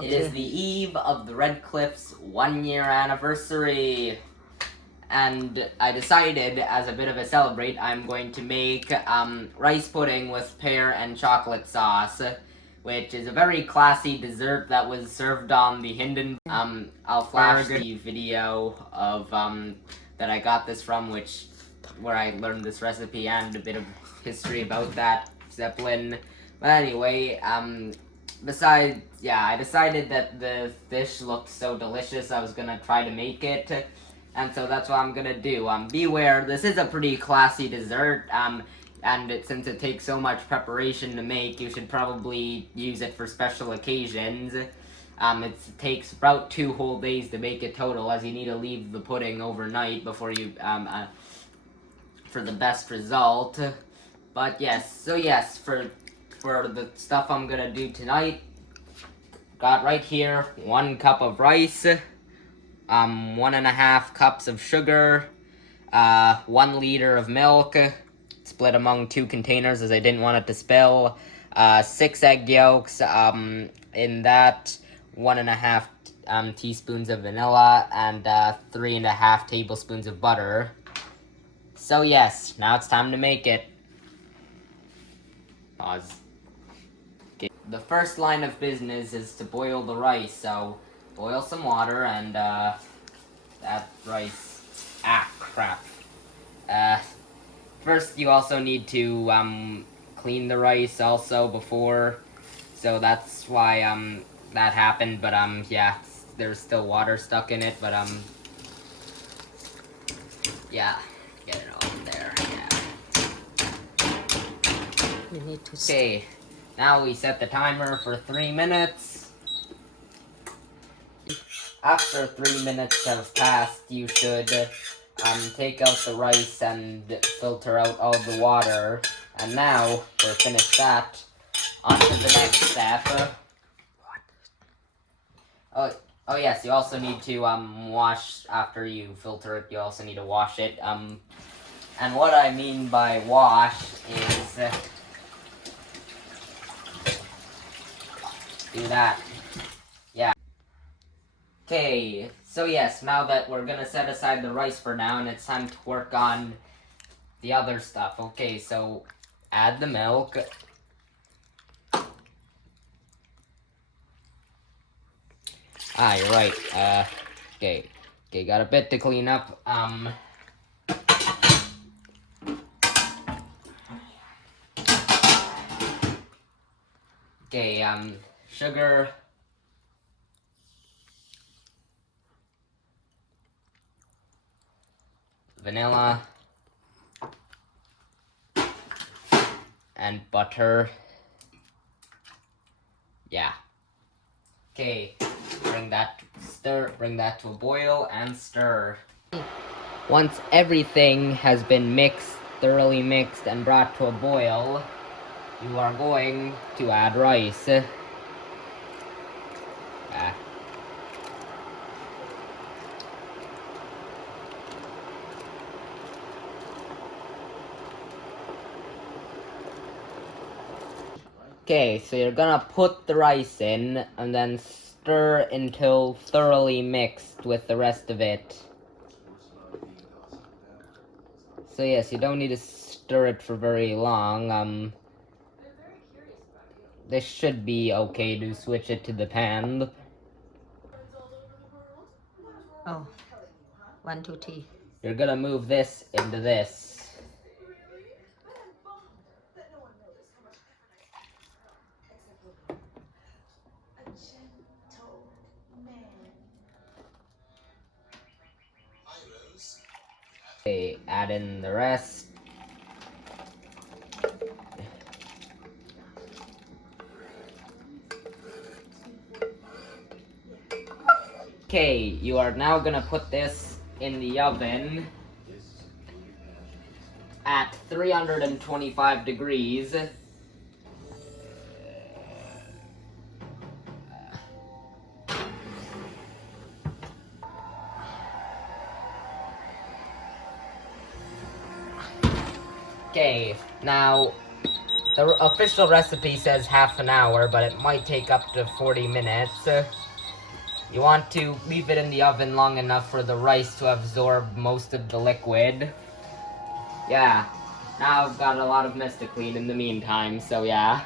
It is the eve of the Redcliffs' 1-year anniversary. And I decided, as a bit of a celebrate, I'm going to make rice pudding with pear and chocolate sauce, which is a very classy dessert that was served on the Hinden. I'll flash the video of that I got this from, where I learned this recipe and a bit of history about that Zeppelin. But anyway, I decided that the dish looked so delicious, I was gonna try to make it. And so that's what I'm gonna do. Beware, this is a pretty classy dessert, and since it takes so much preparation to make, you should probably use it for special occasions. It takes about 2 whole days to make it total, as you need to leave the pudding overnight before you, for the best result. But yes, for the stuff I'm gonna do tonight, got right here 1 cup of rice, 1.5 cups of sugar, 1 liter of milk, split among 2 containers as I didn't want it to spill, 6 egg yolks, in that 1.5 teaspoons of vanilla, and 3.5 tablespoons of butter. So yes, now it's time to make it. Pause. Okay. The first line of business is to boil the rice, so boil some water and add rice. Crap. First you also need to clean the rice also before, so that's why that happened, but yeah, there's still water stuck in it, but yeah, get it all there, yeah. We need to Okay, now we set the timer for 3 minutes. After 3 minutes have passed, you should take out the rice and filter out all the water. And now, we're finished that, on to the next step. Oh yes, you also need to wash, after you filter it, you also need to wash it. And what I mean by wash is do that. Yeah. Okay, so yes, now that we're gonna set aside the rice for now, and it's time to work on the other stuff. Okay, so add the milk. You're right. Okay, got a bit to clean up. Okay, sugar. Vanilla. And butter. Yeah. Okay, bring that to a boil and stir. Once everything has been thoroughly mixed and brought to a boil, you are going to add rice. Okay, so you're gonna put the rice in and then stir until thoroughly mixed with the rest of it. So yes, you don't need to stir it for very long. This should be okay to switch it to the pan. Oh, 1, 2, 3. You're gonna move this into this. Okay, add in the rest. Okay, you are now gonna put this in the oven at 325 degrees. Okay, now The official recipe says half an hour, but it might take up to 40 minutes. You want to leave it in the oven long enough for the rice to absorb most of the liquid. Yeah. Now I've got a lot of mess to clean in the meantime, so yeah.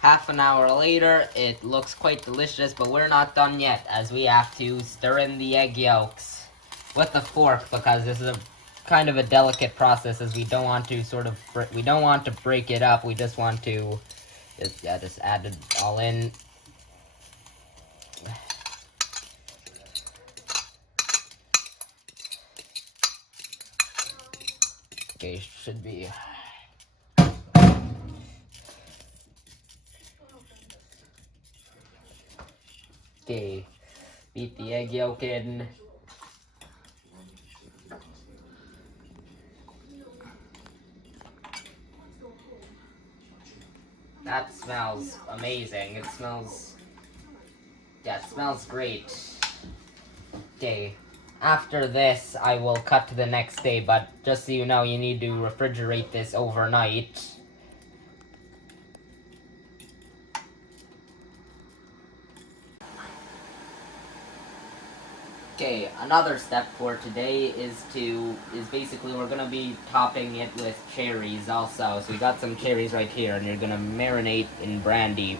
Half an hour later, it looks quite delicious, but we're not done yet, as we have to stir in the egg yolks with a fork, because this is a kind of a delicate process, as we don't want to we don't want to break it up, we just want to just add it all in. Okay, should be. Okay, beat the egg yolk in. That smells amazing. It smells great. Okay. After this, I will cut to the next day, but just so you know, you need to refrigerate this overnight. Okay, another step for today is basically we're gonna be topping it with cherries also. So we got some cherries right here, and you're gonna marinate in brandy.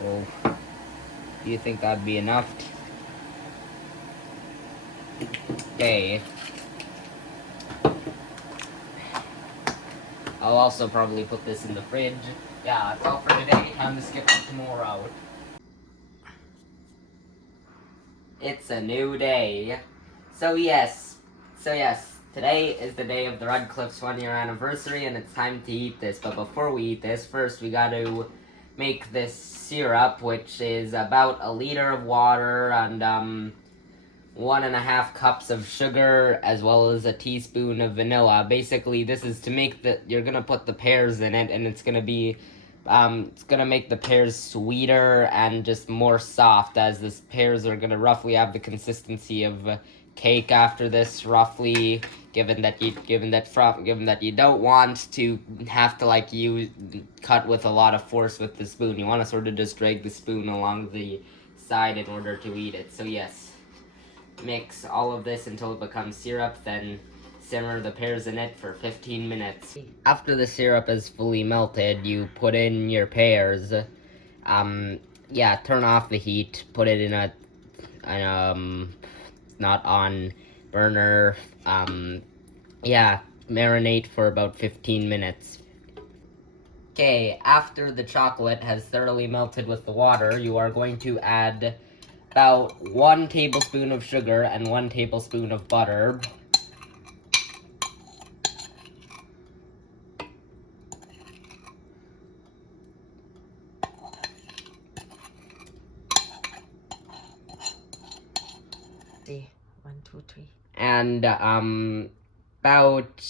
So, do you think that'd be enough? Okay. I'll also probably put this in the fridge. Yeah, that's all for today. Time to skip to tomorrow. It's a new day. So yes, today is the day of the Redcliffs 1-year anniversary, and it's time to eat this. But before we eat this, first we got to make this syrup, which is about 1 liter of water and 1.5 cups of sugar, as well as a teaspoon of vanilla. Basically, this is to make you're gonna put the pears in it, and it's gonna make the pears sweeter and just more soft, as the pears are gonna roughly have the consistency of cake after this, roughly. Given that you don't want to have to cut with a lot of force with the spoon, you want to sort of just drag the spoon along the side in order to eat it. So yes. Mix all of this until it becomes syrup, then simmer the pears in it for 15 minutes. After the syrup is fully melted, you put in your pears. Yeah, turn off the heat, put it in a not on burner. Yeah, marinate for about 15 minutes. Okay, after the chocolate has thoroughly melted with the water, you are going to add about 1 tablespoon of sugar and 1 tablespoon of butter. See, 1, 2, 3. And about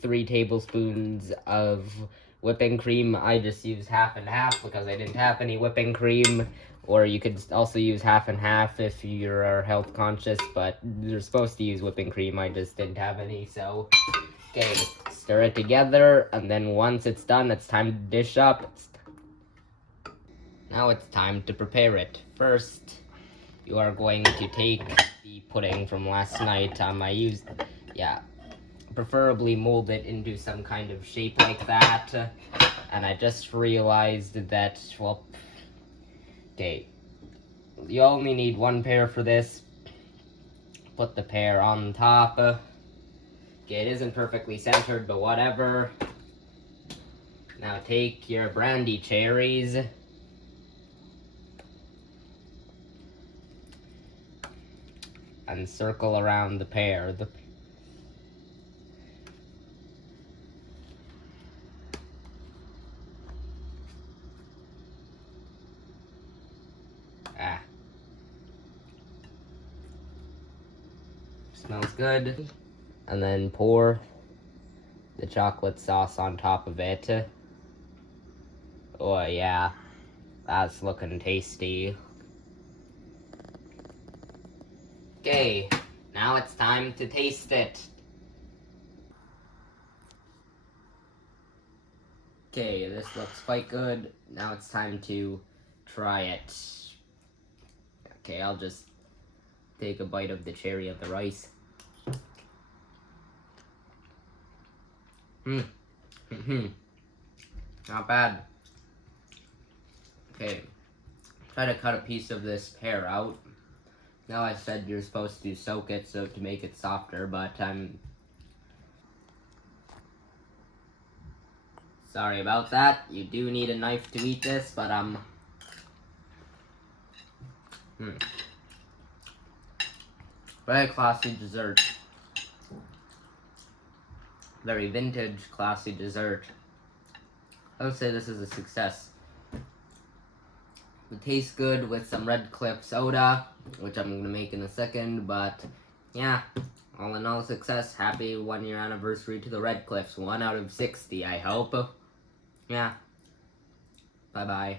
3 tablespoons of whipping cream. I just used half and half because I didn't have any whipping cream. Or you could also use half and half if you're health conscious, but you're supposed to use whipping cream. I just didn't have any, so. Okay, stir it together, and then once it's done, it's time to dish up. Now it's time to prepare it. First, you are going to take the pudding from last night. Preferably mold it into some kind of shape like that. And I just realized that, well, okay, you only need 1 pear for this. Put the pear on top. Okay, it isn't perfectly centered, but whatever. Now take your brandy cherries. And circle around the pear. Smells good. And then pour the chocolate sauce on top of it. Oh yeah, that's looking tasty. Okay, now it's time to taste it. Okay, this looks quite good. Now it's time to try it. Okay, I'll just take a bite of the cherry of the rice. Not bad. Okay, try to cut a piece of this pear out. Now I said you're supposed to soak it so to make it softer, but I'm sorry about that. You do need a knife to eat this, but very classy dessert. Very vintage, classy dessert. I would say this is a success. It tastes good with some Redclifs soda, which I'm going to make in a second, but yeah, all in all, success. Happy 1 year anniversary to the Redclifs. 1 out of 60, I hope. Yeah. Bye-bye.